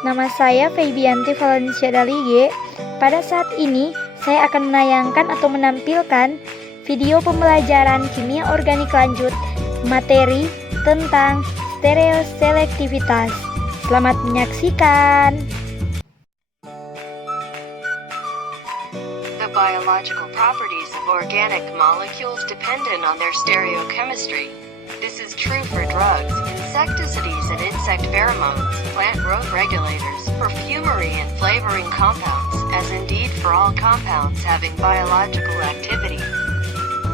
Nama saya Febianti Valencia Dalige. Pada saat ini, saya akan menayangkan atau menampilkan video pembelajaran kimia organik lanjut materi tentang stereoselektivitas. Selamat menyaksikan. The biological properties of organic molecules dependent on their stereochemistry. This is true for drugs, insecticides and insect pheromones, plant growth regulators, perfumery and flavoring compounds, as indeed for all compounds having biological activity.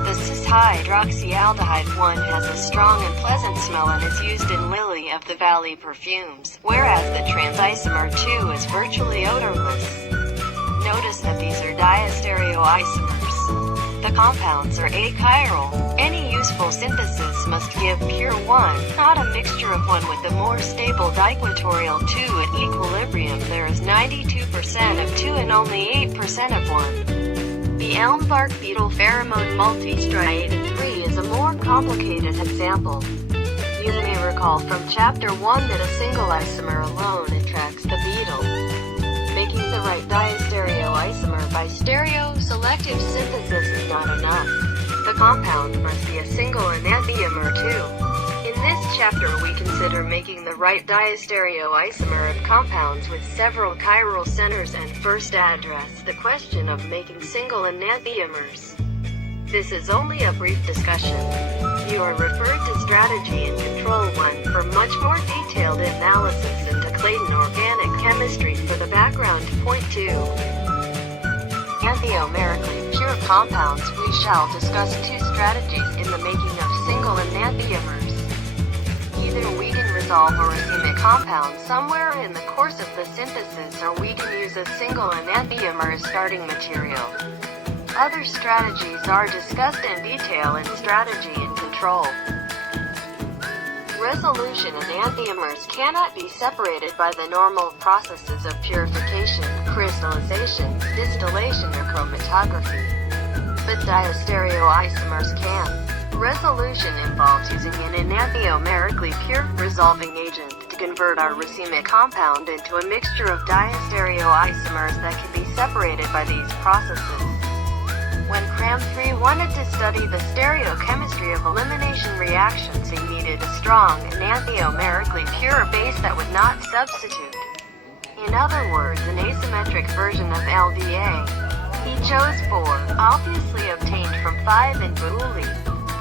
The cis-hydroxyaldehyde 1 has a strong and pleasant smell and is used in lily of the valley perfumes, whereas the trans-isomer 2 is virtually odorless. Notice that these are diastereoisomers. The compounds are achiral. Any useful synthesis must give pure 1, not a mixture of 1 with a more stable diquatorial 2 at equilibrium. There is 92% of 2 and only 8% of 1. The elm bark beetle pheromone Multistratin 3 is a more complicated example. You may recall from chapter 1 that a single isomer alone attracts the beetle. Making the right diastereoisomer by stereoselective synthesis is not enough. The compound must be a single enantiomer too. In this chapter we consider making the right diastereoisomer of compounds with several chiral centers and first address the question of making single enantiomers. This is only a brief discussion. You are referred to Strategy and Control 1 for much more detailed analysis into Clayton organic chemistry for the background. Point 2. Enantiomerically pure compounds. We shall discuss two strategies in the making of single enantiomers. Either we can resolve a racemic compound somewhere in the course of the synthesis, or we can use a single enantiomer as starting material. Other strategies are discussed in detail in Strategy and Control. Resolution enantiomers cannot be separated by the normal processes of purification, crystallization, distillation or chromatography. But diastereoisomers can. Resolution involves using an enantiomerically pure resolving agent to convert our racemic compound into a mixture of diastereoisomers that can be separated by these processes. When Cram 3 wanted to study the stereochemistry of elimination reactions, he needed a strong, enantiomerically pure base that would not substitute. In other words, an asymmetric version of LDA. He chose 4, obviously obtained from 5 in Bouli.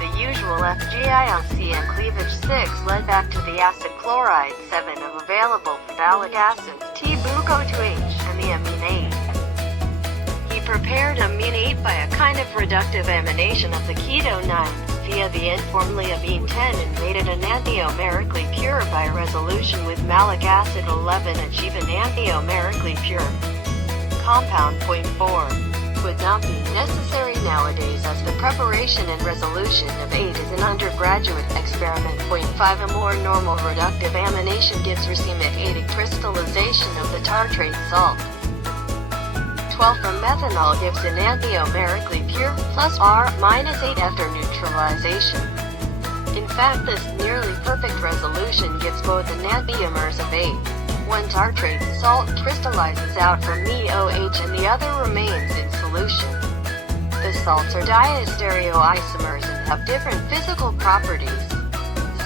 The usual FG ion C and cleavage 6 led back to the acid chloride 7 of available phthalic acids, T-buco-2H, and the amine 8. Prepared amine 8 by a kind of reductive amination of the keto 9 via the N-formally amine 10 and made it enantiomerically pure by resolution with malic acid 11, achieve enantiomerically pure compound. Point 4 would not be necessary nowadays, as the preparation and resolution of 8 is an undergraduate experiment. Point 5 a more normal reductive amination gives racemic 8 crystallization of the tartrate salt. 12 from methanol gives enantiomerically pure plus R-8 after neutralization. In fact, this nearly perfect resolution gives both enantiomers of 8. One tartrate salt crystallizes out from MeOH and the other remains in solution. The salts are diastereoisomers and have different physical properties.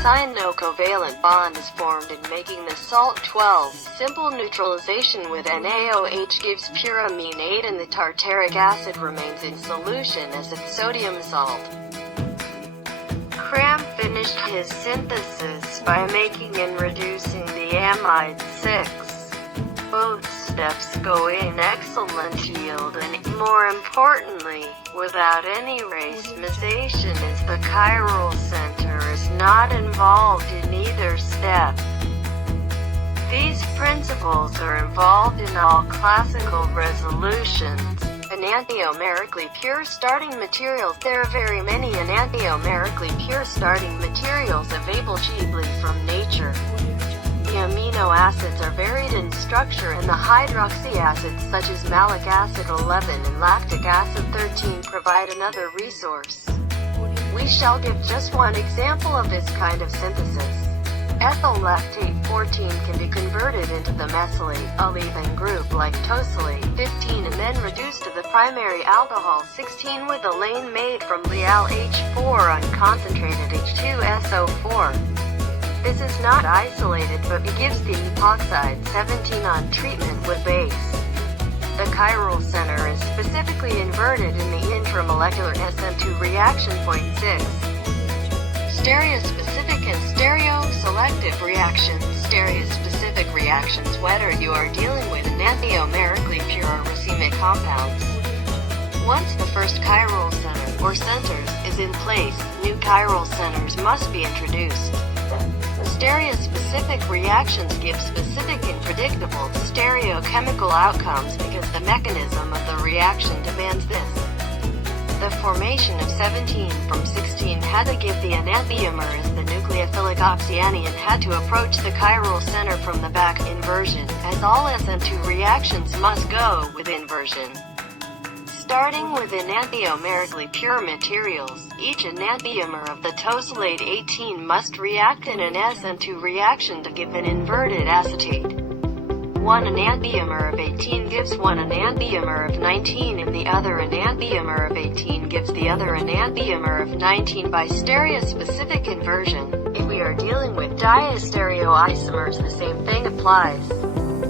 Cyano-covalent bond is formed in making the salt 12. Simple neutralization with NaOH gives pure amine 8 and the tartaric acid remains in solution as its sodium salt. Cram finished his synthesis by making and reducing the amide 6. Both steps go in excellent yield, and more importantly, without any racemization, as the chiral center is not involved in either step. These principles are involved in all classical resolutions. Enantiomerically pure starting materials. There are very many enantiomerically pure starting materials available cheaply from nature. The amino acids are varied in structure, and the hydroxy acids such as malic acid 11 and lactic acid 13 provide another resource. We shall give just one example of this kind of synthesis. Ethyl lactate 14 can be converted into the mesylate, a leaving group like tosylate 15 and then reduced to the primary alcohol 16 with a lane made from Leal H4 unconcentrated H2SO4. This is not isolated but gives the epoxide 17 on treatment with base. The chiral center is specifically inverted in the intramolecular SM2 reaction. Point 6. Stereospecific and stereoselective reactions. Stereospecific reactions, whether you are dealing with enantiomerically pure or racemic compounds. Once the first chiral center, or centers, is in place, new chiral centers must be introduced. Stereospecific reactions give specific and predictable stereochemical outcomes because the mechanism of the reaction demands this. The formation of 17 from 16 had to give the enantiomer as the nucleophilic oxyanion had to approach the chiral center from the back. Inversion, as all SM2 reactions must go with inversion. Starting with enantiomerically pure materials, each enantiomer of the tosylate 18 must react in an SM2 reaction to give an inverted acetate. One enantiomer of 18 gives one enantiomer of 19 and the other enantiomer of 18 gives the other enantiomer of 19 by stereospecific inversion. If we are dealing with diastereoisomers, the same thing applies.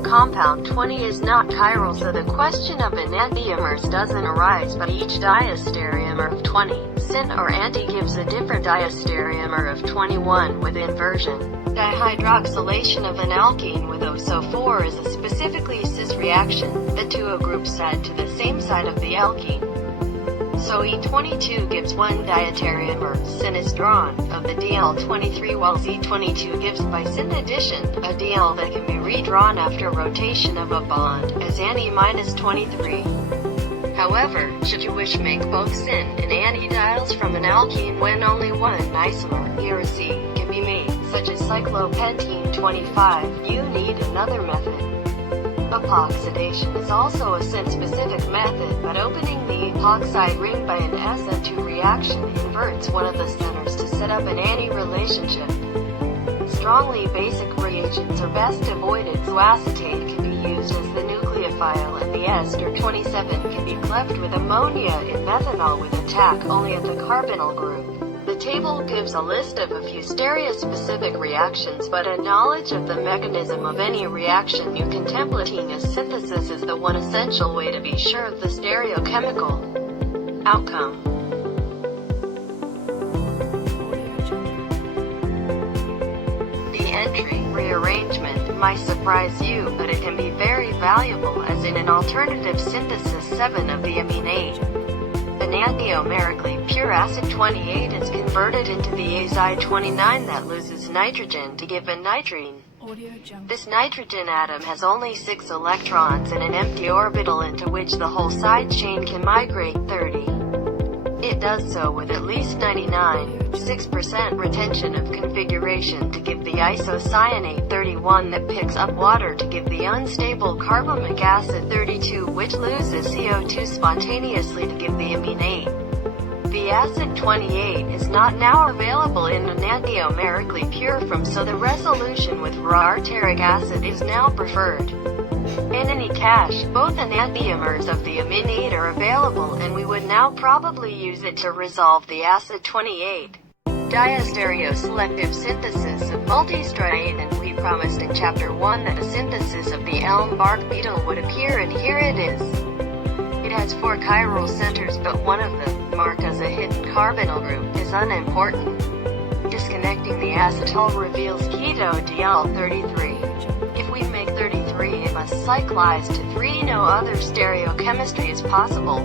Compound 20 is not chiral, so the question of enantiomers doesn't arise, but each diastereomer of 20, syn or anti gives a different diastereomer of 21 with inversion. Dihydroxylation of an alkene with SO4 is a specifically cis reaction. The two groups add to the same side of the alkene. So E22 gives one diastereomer, syn is drawn, of the DL23 while Z22 gives by syn addition, a DL that can be redrawn after rotation of a bond, as Ani-23. However, should you wish make both syn and anti-dials from an alkene when only one isomer, E or Z, can be made, such as cyclopentene 25, you need another method. Epoxidation is also a syn-specific method, but opening the epoxide ring by an SM2 reaction inverts one of the centers to set up an anti-relationship. Strongly basic reagents are best avoided, so acetate can be used as the nucleophile and the ester 27 can be cleft with ammonia in methanol with attack only at the carbonyl group. The table gives a list of a few stereospecific reactions, but a knowledge of the mechanism of any reaction you contemplating as synthesis is the one essential way to be sure of the stereochemical outcome. The entry rearrangement might surprise you, but it can be very valuable as in an alternative synthesis 7 of the amine 8. Enantiomerically pure acid 28 is converted into the azide 29 that loses nitrogen to give a nitrene. This nitrogen atom has only 6 electrons and an empty orbital into which the whole side chain can migrate 30. It does so with at least 99.6% retention of configuration to give the isocyanate 31 that picks up water to give the unstable carbamic acid 32 which loses CO2 spontaneously to give the amine 8. The acid 28 is not now available in enantiomerically pure form, so the resolution with raw tartaric acid is now preferred. In any cache, both enantiomers of the amine 8 are available and we would now probably use it to resolve the acid 28. Diastereoselective synthesis of multistratin, and we promised in chapter 1 that a synthesis of the elm bark beetle would appear, and here it is. It has 4 chiral centers, but one of them, marked as a hidden carbonyl group, is unimportant. Disconnecting the acetal reveals keto DL33. If we make 33, it must cyclize to 3. No other stereochemistry is possible.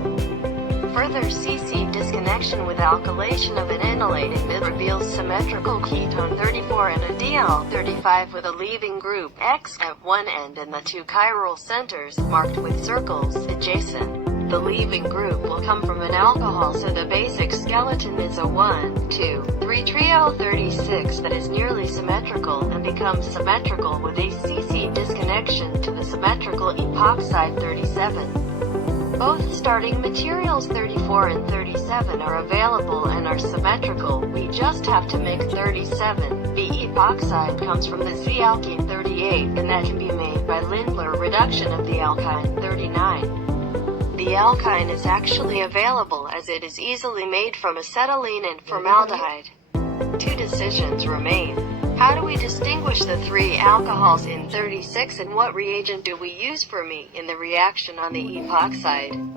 Further CC disconnection with alkylation of an enolate imide reveals symmetrical ketone 34 and a DL35 with a leaving group X at one end and the 2 chiral centers, marked with circles, adjacent. The leaving group will come from an alcohol, so the basic skeleton is a 1, 2, 3 trio 36 that is nearly symmetrical and becomes symmetrical with a CC disconnection to the symmetrical epoxide 37. Both starting materials 34 and 37 are available and are symmetrical. We just have to make 37 be epoxide comes from the C-alkene 38, and that can be made by Lindlar reduction of the alkyne 39. The alkyne is actually available as it is easily made from acetylene and formaldehyde. Two decisions remain. How do we distinguish the three alcohols in 36, and what reagent do we use for Me in the reaction on the epoxide?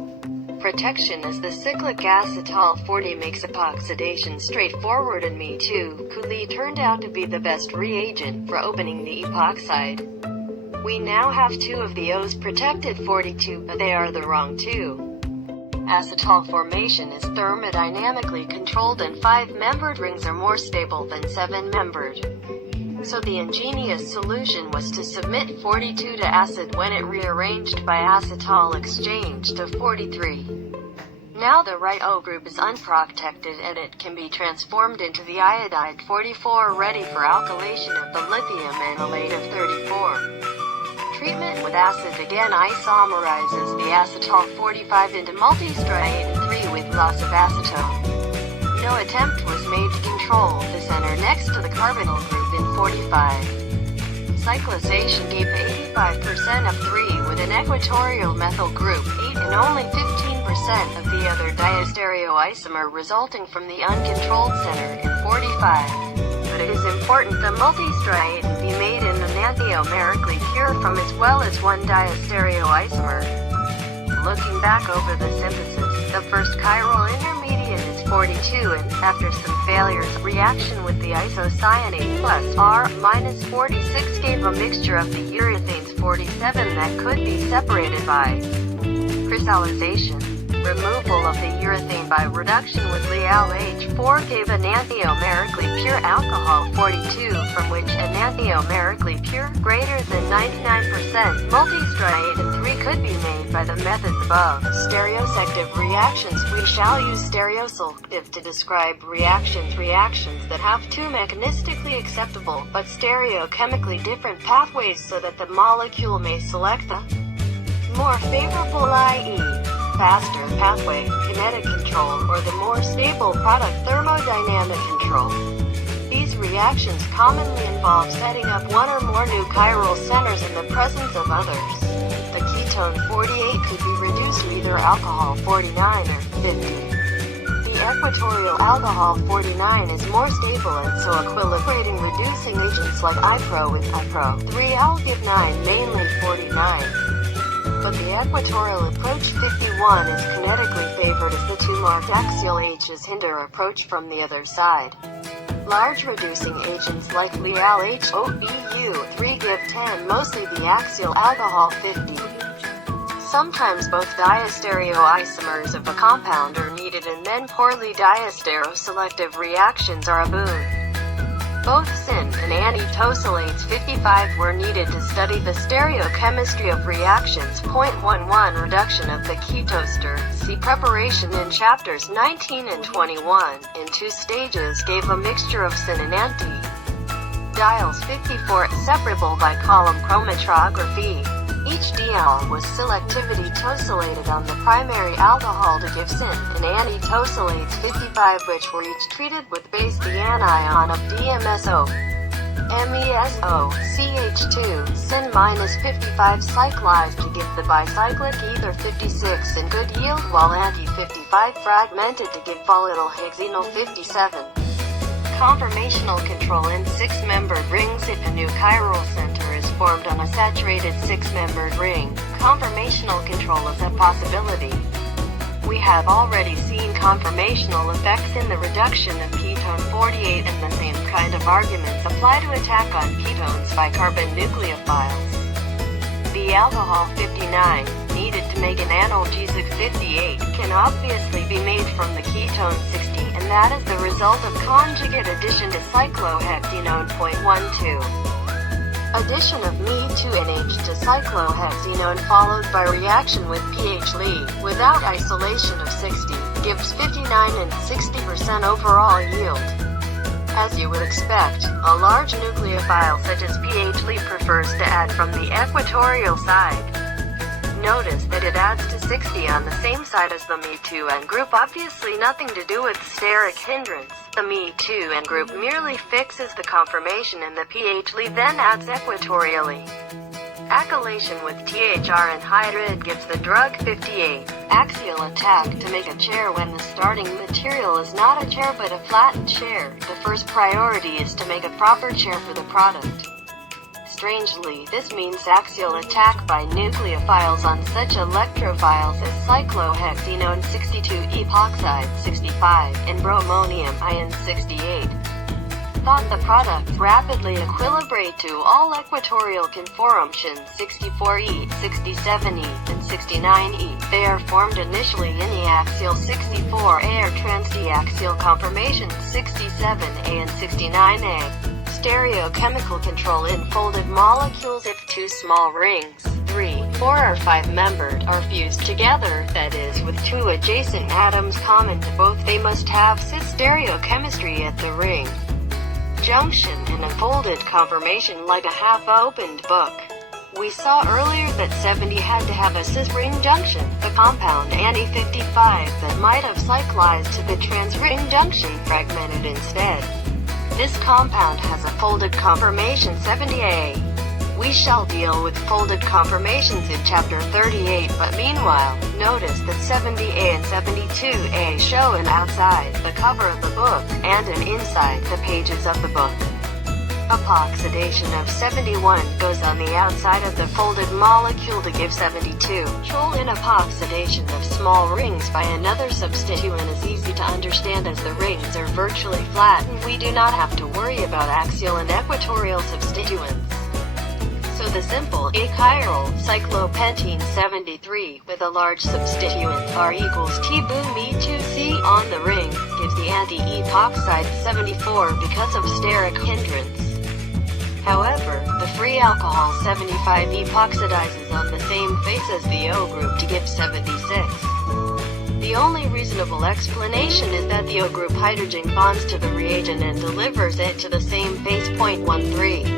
Protection as the cyclic acetal 40 makes epoxidation straightforward, and Me too. Cooley turned out to be the best reagent for opening the epoxide. We now have two of the O's protected 42, but they are the wrong two. Acetal formation is thermodynamically controlled, and 5-membered rings are more stable than 7-membered. So the ingenious solution was to submit 42 to acid when it rearranged by acetal exchange to 43. Now the right O group is unprotected and it can be transformed into the iodide 44, ready for alkylation of the lithium analate of 34. Treatment with acid again isomerizes the acetal 45 into multistratin 3 with loss of acetone. No attempt was made to control the center next to the carbonyl group in 45. Cyclization gave 85% of 3 with an equatorial methyl group 8 and only 15% of the other diastereoisomer resulting from the uncontrolled center in 45. But it is important the multistratin be made in enantiomerically pure from as well as one diastereoisomer. Looking back over the synthesis, the first chiral intermediate is 42, and after some failures, reaction with the isocyanate plus R-46 gave a mixture of the urethanes 47 that could be separated by crystallization. Removal of the urethane by reduction with Leal H4 gave enantiomerically pure alcohol 42, from which enantiomerically pure, greater than 99%, multistratin 3 could be made by the methods above. Stereoselective reactions. We shall use stereoselective to describe reactions that have two mechanistically acceptable but stereochemically different pathways so that the molecule may select the more favorable, i.e., faster pathway, kinetic control, or the more stable product, thermodynamic control. These reactions commonly involve setting up one or more new chiral centers in the presence of others. The ketone 48 could be reduced to either alcohol 49 or 50. The equatorial alcohol 49 is more stable, and so equilibrating reducing agents like IPRO with IPRO 3-al give 9, mainly 49. But the equatorial approach 51 is kinetically favored as the two marked axial H's hinder approach from the other side. Large reducing agents like Leal HOBU 3 give 10, mostly the axial alcohol 50. Sometimes both diastereoisomers of a compound are needed, and then poorly diastereoselective reactions are a boon. Both syn and antitosolates 55 were needed to study the stereochemistry of reactions. 0.11 Reduction of the ketoester. See preparation in chapters 19 and 21. In 2 stages gave a mixture of syn and anti. Diols 54 separable by column chromatography. Each diol was selectivity tosylated on the primary alcohol to give syn and antitosolates 55, which were each treated with base the anion of DMSO, MESO, CH2, syn minus 55 cyclized to give the bicyclic ether 56 in good yield, while anti-55 fragmented to give volatile hexenol 57. Conformational control in 6-membered rings. If a new chiral center is formed on a saturated 6-membered ring, conformational control is a possibility. We have already seen conformational effects in the reduction of ketone 48, and the same kind of arguments apply to attack on ketones by carbon nucleophiles. The alcohol 59, needed to make an analgesic 58, can obviously be made from the ketone 60, and that is the result of conjugate addition to cyclohexenone. 0.12. Addition of Me2NH to cyclohexenone followed by reaction with pH Li, without isolation of 60, gives 59 and 60% overall yield. As you would expect, a large nucleophile such as pH Li prefers to add from the equatorial side. Notice that it adds to 60 on the same side as the Me2N group, obviously nothing to do with steric hindrance. The Me2N group merely fixes the conformation in the pH lead, then adds equatorially. Acylation with THR anhydride gives the drug 58. Axial attack to make a chair when the starting material is not a chair but a flattened chair. The first priority is to make a proper chair for the product. Strangely, this means axial attack by nucleophiles on such electrophiles as cyclohexenone 62 epoxide 65 and bromonium ion 68. Thought the products rapidly equilibrate to all equatorial conformations 64E, 67E, and 69E. They are formed initially in the axial 64A or transdiaxial conformations 67A and 69A. Stereochemical control in folded molecules. If two small rings, 3, 4 or 5 membered, are fused together, that is, with two adjacent atoms common to both, they must have cis stereochemistry at the ring junction in a folded conformation like a half-opened book. We saw earlier that 70 had to have a cis ring junction, the compound Ani-55 that might have cyclized to the trans ring junction fragmented instead. This compound has a folded conformation 70A. We shall deal with folded conformations in chapter 38, but meanwhile, notice that 70A and 72A show an outside the cover of the book, and an inside the pages of the book. Epoxidation of 71 goes on the outside of the folded molecule to give 72. Control in epoxidation of small rings by another substituent is easy to understand as the rings are virtually flat and we do not have to worry about axial and equatorial substituents. So the simple achiral cyclopentene 73 with a large substituent R equals T boom Me2C on the ring gives the anti-epoxide 74 because of steric hindrance. However, the free alcohol 75 epoxidizes on the same face as the O group to give 76. The only reasonable explanation is that the O group hydrogen bonds to the reagent and delivers it to the same face. 0.13.